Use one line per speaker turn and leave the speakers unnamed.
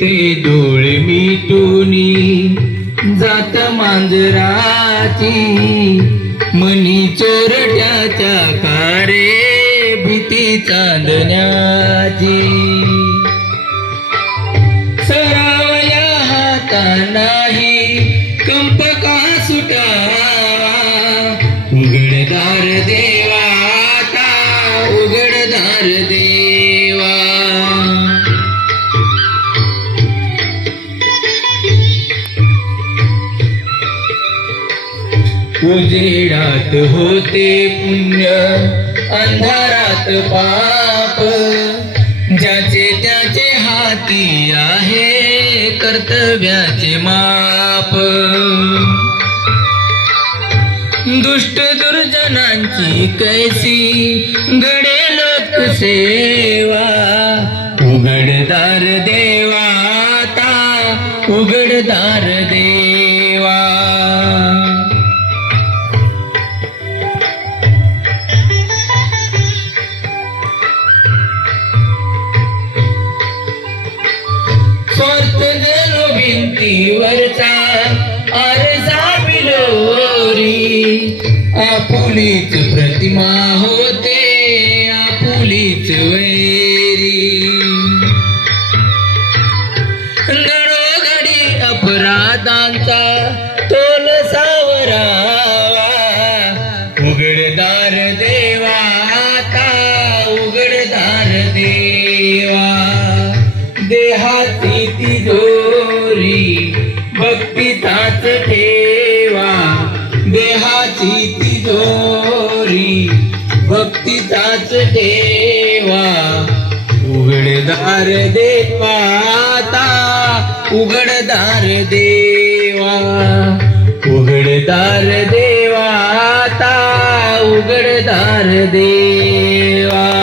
ते डोळे मिटूनी जात मांजराची. मनी चोरट्याच्या कारे भीती चांदण्याची. सरावल्या हाता नाही कंप का सुटावा? उघडदार देवा आता उघडदार देवा उजेडात होते पुण्य अंधारात पाप. ज्याचे त्याचे हाती आहे कर्तव्याचे माप. दुष्ट दुर्जनांची कैसी घडे लोकसेवा उघडदार देवा आता उघडदार वरचा अर्जा बिलोरी. आपुलीच प्रतिमा होते आपुलीच वैरी. घडोघडी अपराधांचा तोल सावरावा उघडदार देवा आता उघडदार देवा. देहाती गोरी भक्ती तात ठेवा. देहाची तिजोरी भक्तीचाच ठेवा. उघडदार देवा आता उघडदार देवा. उघडदार देवा आता उघडदार देवा.